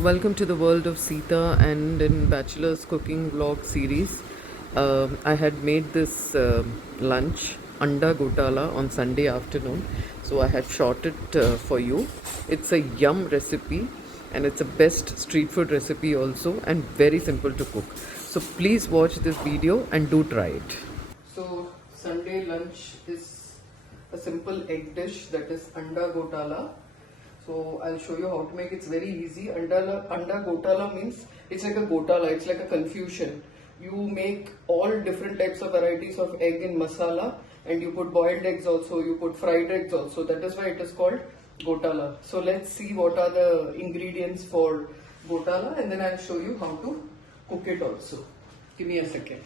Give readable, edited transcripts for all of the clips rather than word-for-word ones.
Welcome to the world of Sita and in Bachelors Cooking vlog series. I had made this lunch, Anda Ghotala, on Sunday afternoon. So I had shot it for you. It's a yum recipe and it's a best street food recipe also and very simple to cook. So please watch this video and do try it. So Sunday lunch is a simple egg dish, that is Anda Ghotala. So I'll show you how to make it. It's very easy. Anda Ghotala means it's like a Ghotala, it's like a confusion. You make all different types of varieties of egg in masala, and you put boiled eggs also, you put fried eggs also. That is why it is called Ghotala. So let's see what are the ingredients for Ghotala, and then I'll show you how to cook it also. Give me a second.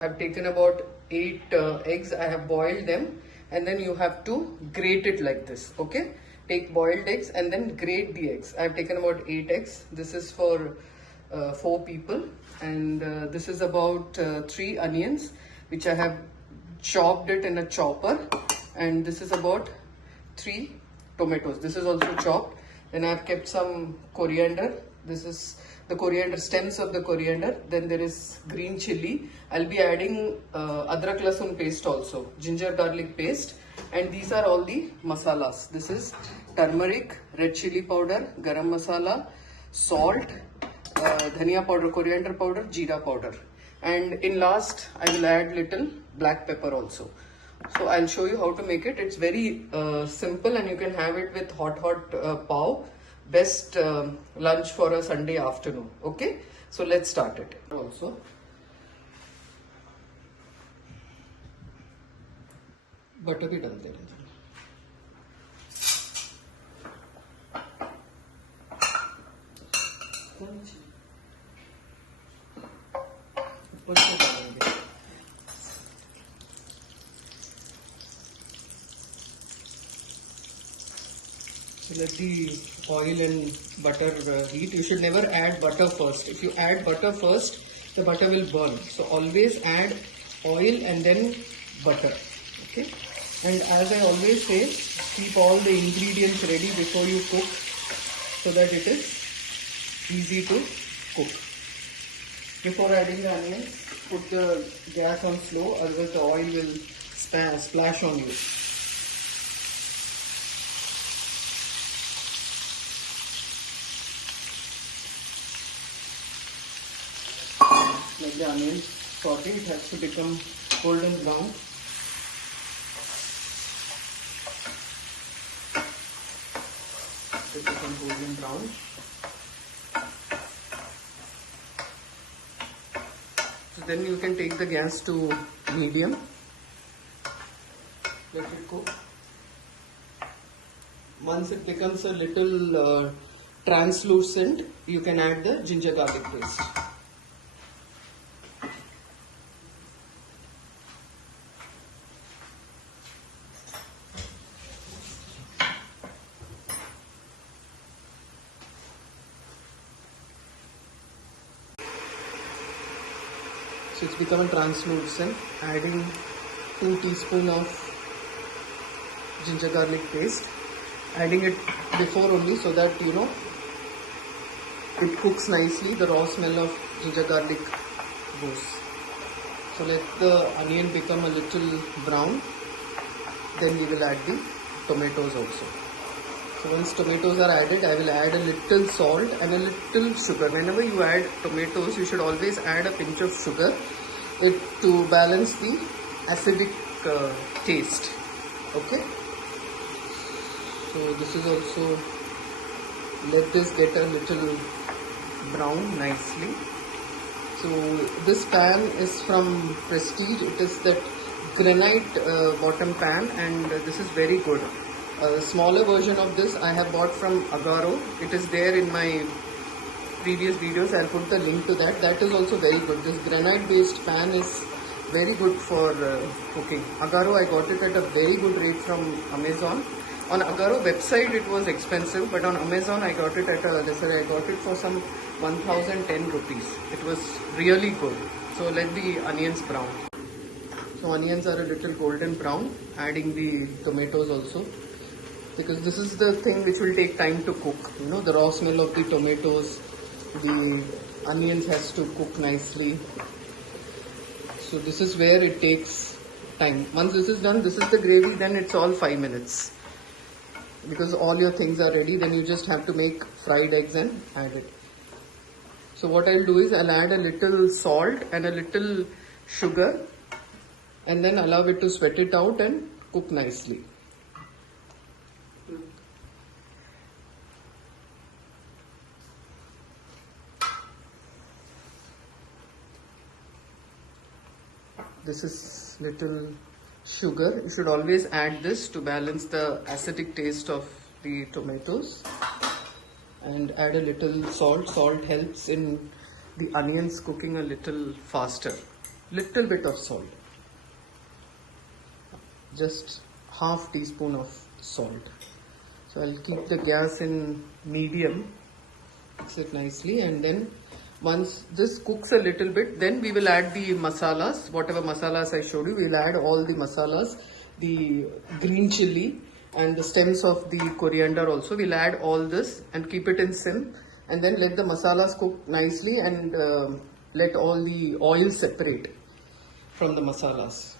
I've taken about 8 eggs. I have boiled them, and then you have to grate it like this. Okay, take boiled eggs and then grate the eggs. I've taken about 8 eggs. This is for 4 people, and this is about 3 onions which I have chopped it in a chopper, and this is about 3 tomatoes. This is also chopped. Then I've kept some coriander. This is the coriander, stems of the coriander. Then there is green chili. I'll be adding adrak lasun paste also, ginger garlic paste, and these are all the masalas. This is turmeric, red chili powder, garam masala, salt, dhania powder, coriander powder, jeera powder, and in last I will add little black pepper also. So I'll show you how to make it. It's very simple, and you can have it with hot pav. Best lunch for a Sunday afternoon. Okay, so let's start it. Also, butter भी डालते हैं. ऊपर से डालेंगे. So let the oil and butter heat. You should never add butter first. If you add butter first, the butter will burn. So always add oil and then butter. Okay. And as I always say, keep all the ingredients ready before you cook, so that it is easy to cook. Before adding the onions, put the gas on slow, otherwise the oil will splash on you. Like the onions saute, it has to become golden brown. It become golden brown. So then you can take the gas to medium. Let it cook. Once it becomes a little translucent, you can add the ginger garlic paste. So it's become translucent. Adding 2 teaspoons of ginger garlic paste. Adding it before only, so that it cooks nicely. The raw smell of ginger garlic goes. So let the onion become a little brown. Then we will add the tomatoes also. So once tomatoes are added, I will add a little salt and a little sugar. Whenever you add tomatoes, you should always add a pinch of sugar to balance the acidic taste. Okay. So this is also, let this get a little brown nicely. So this pan is from Prestige. It is that granite bottom pan, and this is very good. A smaller version of this I have bought from Agaro. It is there in my previous videos. I'll put the link to that. That is also very good. This granite based pan is very good for cooking. Agaro, I got it at a very good rate from Amazon. On Agaro website it was expensive, but on Amazon I got it at I got it for some 1010 rupees. It was really good. So let the onions brown. So onions are a little golden brown. Adding the tomatoes also. because this is the thing which will take time to cook. You know, the raw smell of the tomatoes, the onions has to cook nicely. So this is where it takes time. Once this is done, this is the gravy, then it's all 5 minutes. Because all your things are ready, then you just have to make fried eggs and add it. So what I'll do is I'll add a little salt and a little sugar and then allow it to sweat it out and cook nicely. This is little sugar. You should always add this to balance the acidic taste of the tomatoes. And add a little salt. Salt helps in the onions cooking a little faster. Little bit of salt. Just half teaspoon of salt. So I'll keep the gas in medium. Mix it nicely, and then once this cooks a little bit, then we will add the masalas. Whatever masalas I showed you, we'll add all the masalas. The green chili and the stems of the coriander also. We'll add all this and keep it in sim, and then let the masalas cook nicely and let all the oil separate from the masalas.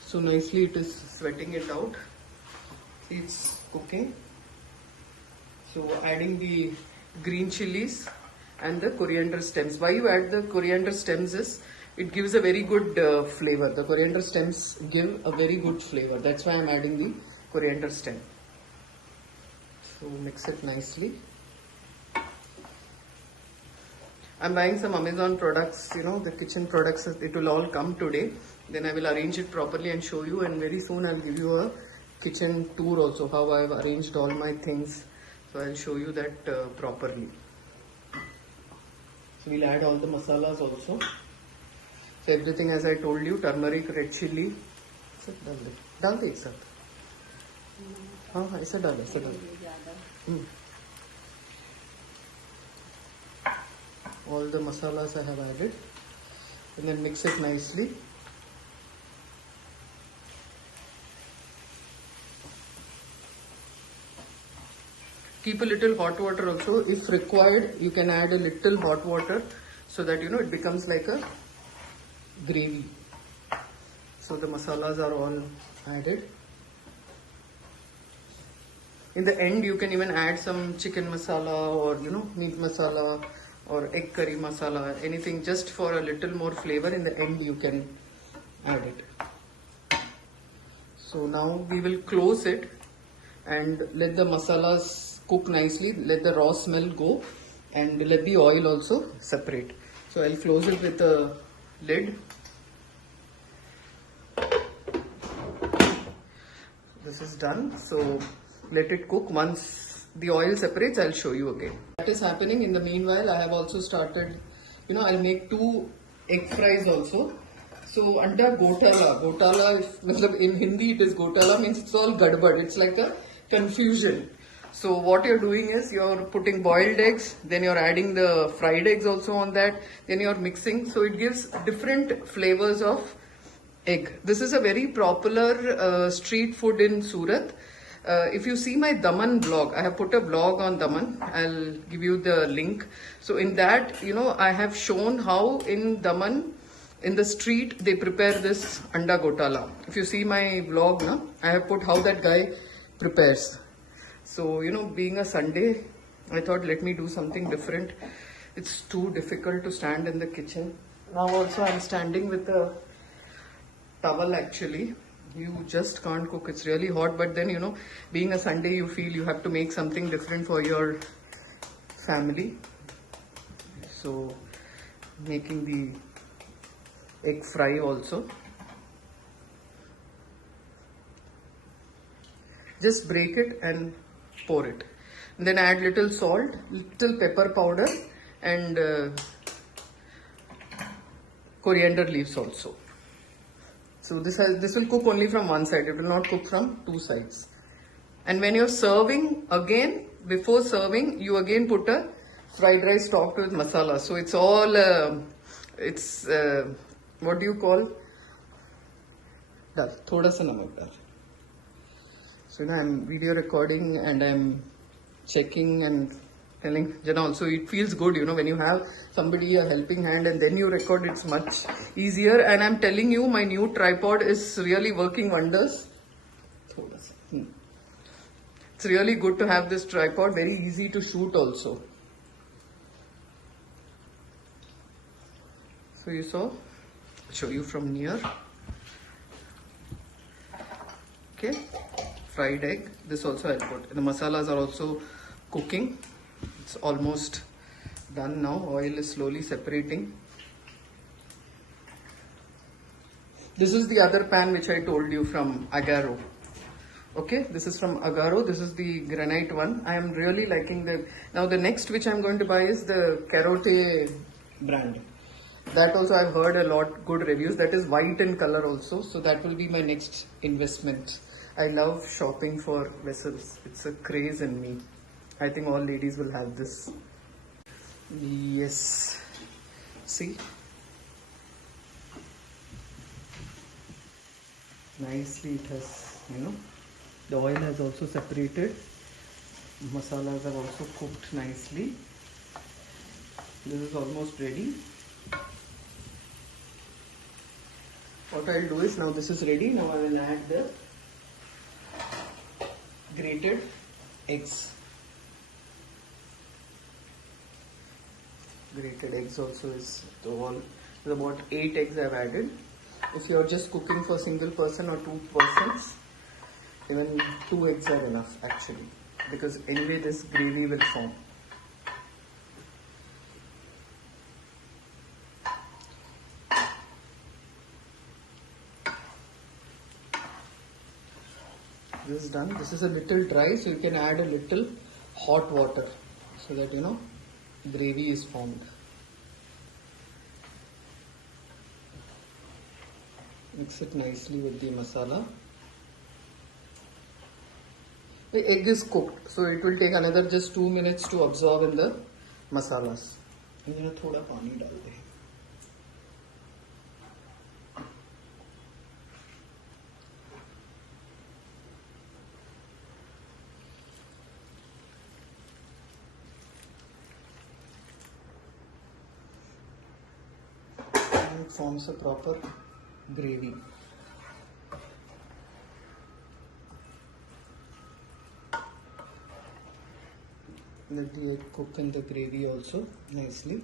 So nicely it is sweating it out. See, it's cooking. So adding the green chilies and the coriander stems. Why you add the coriander stems is it gives a very good flavor. The coriander stems give a very good flavor. That's why I'm adding the coriander stem. So mix it nicely. I'm buying some Amazon products, you know, the kitchen products. It will all come today. Then I will arrange it properly and show you, and very soon I'll give you a kitchen tour also, how I've arranged all my things. So I'll show you that properly. So we'll add all the masalas also. So everything as I told you, turmeric, red chili. डाल दे एक साथ. हाँ हाँ ऐसा डाल. All the masalas I have added, and then mix it nicely. Keep a little hot water also. If required, you can add a little hot water so that, you know, it becomes like a gravy. So the masalas are all added. In the end, you can even add some chicken masala or, you know, meat masala or egg curry masala, anything just for a little more flavor. In the end, you can add it. So now we will close it and let the masalas cook nicely. Let the raw smell go and let the oil also separate. So I'll close it with a lid. This is done. So let it cook. Once the oil separates, I'll show you again. That is happening. In the meanwhile, I have also started, you know, I'll make 2 egg fries also. So Anda Ghotala. Ghotala, in Hindi it is Ghotala, means it's all gadbad. It's like a confusion. So what you're doing is you're putting boiled eggs, then you're adding the fried eggs also on that, then you're mixing. So it gives different flavors of egg. This is a very popular street food in Surat. If you see my Daman blog, I have put a blog on Daman. I'll give you the link. So in that, you know, I have shown how in Daman, in the street, they prepare this Anda Ghotala. If you see my vlog, na, I have put how that guy prepares. So, you know, being a Sunday, I thought let me do something different. It's too difficult to stand in the kitchen. Now also I'm standing with a towel actually. You just can't cook. It's really hot, but then, you know, being a Sunday, you feel you have to make something different for your family. So making the egg fry also. Just break it and pour it. And then add little salt, little pepper powder, and coriander leaves also. So this will cook only from one side. It will not cook from 2 sides. And when you're serving again, before serving, you again put a fried rice topped with masala. So it's all, what do you call? Dal, thoda sa namak dal. So now I'm video recording and I'm checking and telling Jana also. It feels good, when you have somebody a helping hand and then you record, it's much easier. And I'm telling you, my new tripod is really working wonders. It's really good to have this tripod, very easy to shoot also. So you saw, I'll show you from near. Okay, fried egg. This also I'll put. The masalas are also cooking. It's almost done now. Oil is slowly separating. This is the other pan which I told you from Agaro. Okay, this is from Agaro. This is the granite one. I am really liking the. Now the next which I'm going to buy is the Carote brand. That also I've heard a lot good reviews. That is white in color also. So that will be my next investment. I love shopping for vessels. It's a craze in me. I think all ladies will have this. Yes. See? Nicely it has, the oil has also separated. Masalas have also cooked nicely. This is almost ready. What I'll do is, now this is ready. Now I will add the grated eggs. Grated eggs also is about 8 eggs I've added. If you're just cooking for single person or 2 persons, even 2 eggs are enough actually, because anyway this gravy will form. This is done. This is a little dry, so you can add a little hot water so that gravy is formed. Mix it nicely with the masala. The egg is cooked, so it will take another just 2 minutes to absorb in the masalas. And thoda pani dal de. It forms a proper gravy. Let the egg cook in the gravy also nicely. You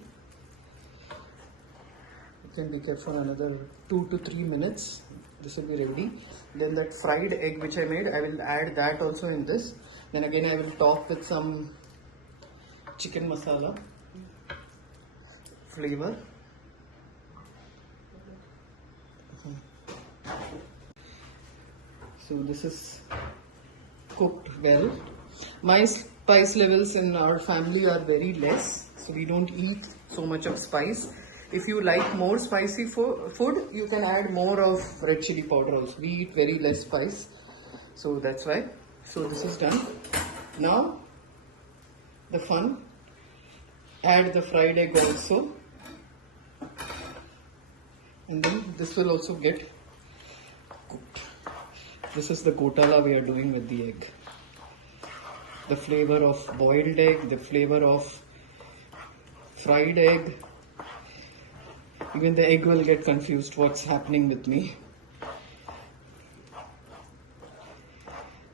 can be kept for another 2 to 3 minutes. This will be ready. Then that fried egg which I made, I will add that also in this. Then again I will top with some chicken masala flavor. So this is cooked well. My spice levels in our family are very less, so we don't eat so much of spice. If you like more spicy food, you can add more of red chili powder also. We eat very less spice, so that's why. So this is done. Now the fun. Add the fried egg also, and then this will also get cooked. This is the Ghotala we are doing with the egg. The flavor of boiled egg, the flavor of fried egg. Even the egg will get confused what's happening with me.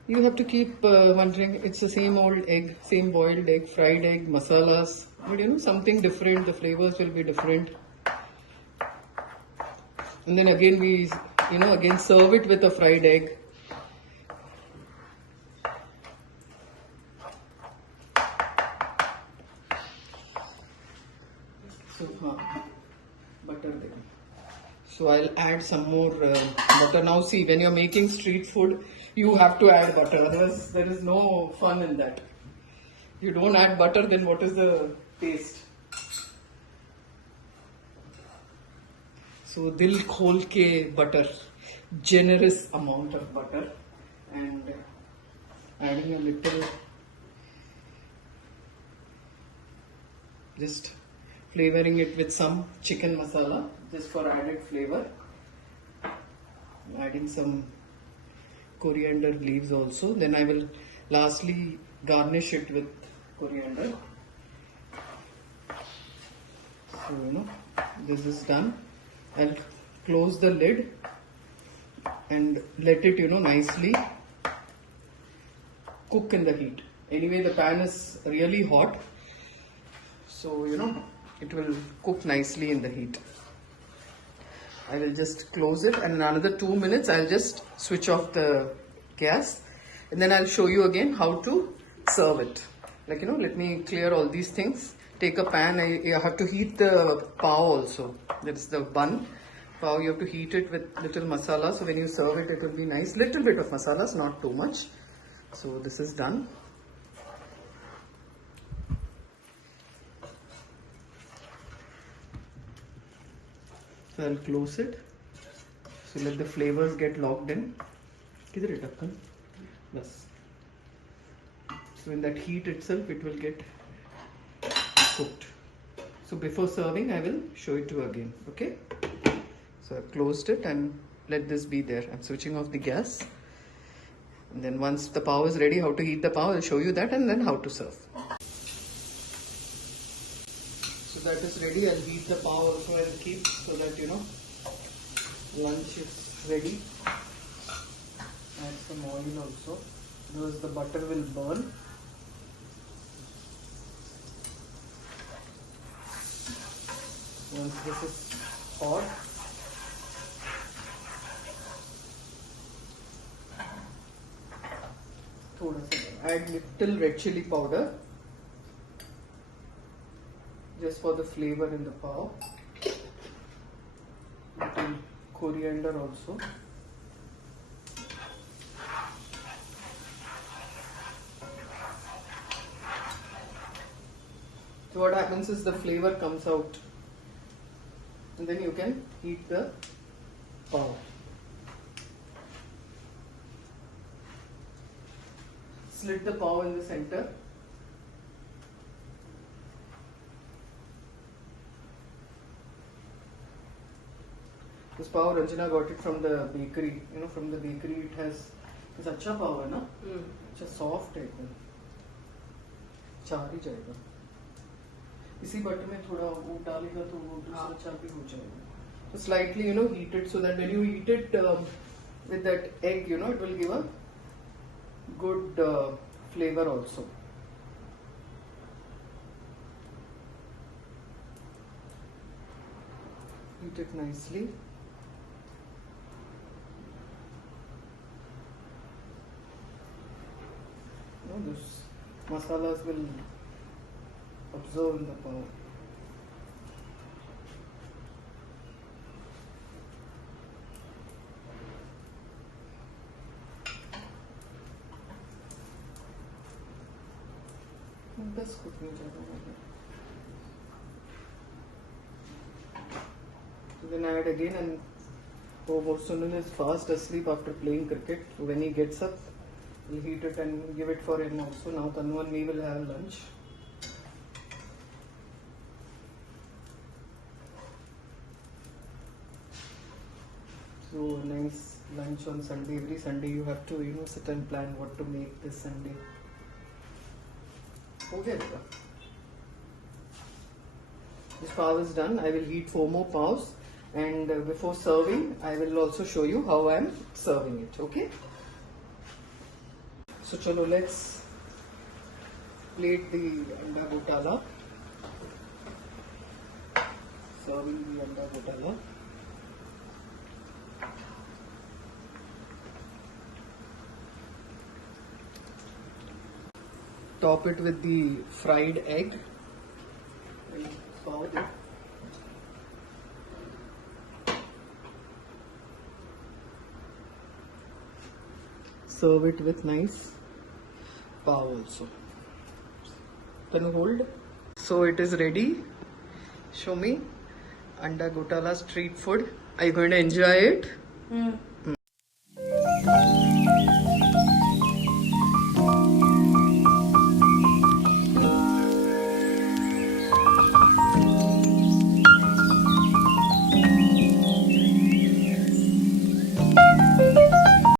You have to keep wondering, it's the same old egg, same boiled egg, fried egg, masalas. But something different, the flavors will be different. And then again we, again serve it with a fried egg. So, butter then. So I'll add some more butter. Now see, when you're making street food, you have to add butter. Otherwise, there is no fun in that. If you don't add butter, then what is the taste? So dil khol ke butter, generous amount of butter, and adding a little, just flavoring it with some chicken masala just for added flavor. Adding some coriander leaves also. Then I will lastly garnish it with coriander. So this is done. I'll close the lid and let it nicely cook in the heat. Anyway, the pan is really hot, so it will cook nicely in the heat. I will just close it, and in another 2 minutes I'll just switch off the gas, and then I'll show you again how to serve it. Like let me clear all these things. Take a pan. You have to heat the pav also. That's the bun. Pav, you have to heat it with little masala. So when you serve it, it will be nice. Little bit of masalas, not too much. So this is done. So I'll close it. So let the flavors get locked in. Kidhar hai dhakkan? Bas. So in that heat itself, it will get cooked. So before serving, I will show it to you again. Okay. So I've closed it and let this be there. I'm switching off the gas. And then once the pav is ready, how to heat the pav, I'll show you that, and then how to serve. So that is ready. I'll heat the pav also and keep so that lunch is ready. Add some oil also, because the butter will burn. Once this is hot, add little red chili powder just for the flavor in the pav. Little coriander also. So what happens is the flavor comes out, and then you can heat the pav. Slit the pav in the center. This pav, Ranjana got it from the bakery. From the bakery it has, it's acha pav hai na? It's soft है एकदम. चार ही जाएगा. इसी butter में थोड़ा वो डालेगा तो वो दूसरा अच्छा भी हो जाएगा. So slightly heat it so that when you eat it with that egg, it will give a good flavor also. Heat it nicely. Those masalas will absorb in the pav. बस कुछ नहीं ज़्यादा है. Then I add again, and Sunil is fast asleep after playing cricket. So when he gets up, we'll heat it and give it for him also. Now Tanu and me will have lunch. So nice lunch on Sunday. Every Sunday you have to sit and plan what to make this Sunday. Okay. This pav is done. I will heat 4 more pavs, and before serving I will also show you how I am serving it. Okay. So chalo, let's plate the Anda Ghotala. Serving the Anda Ghotala. Top it with the fried egg. Serve it with nice pav also. Can you hold? So it is ready. Show me. Anda Ghotala street food. Are you going to enjoy it?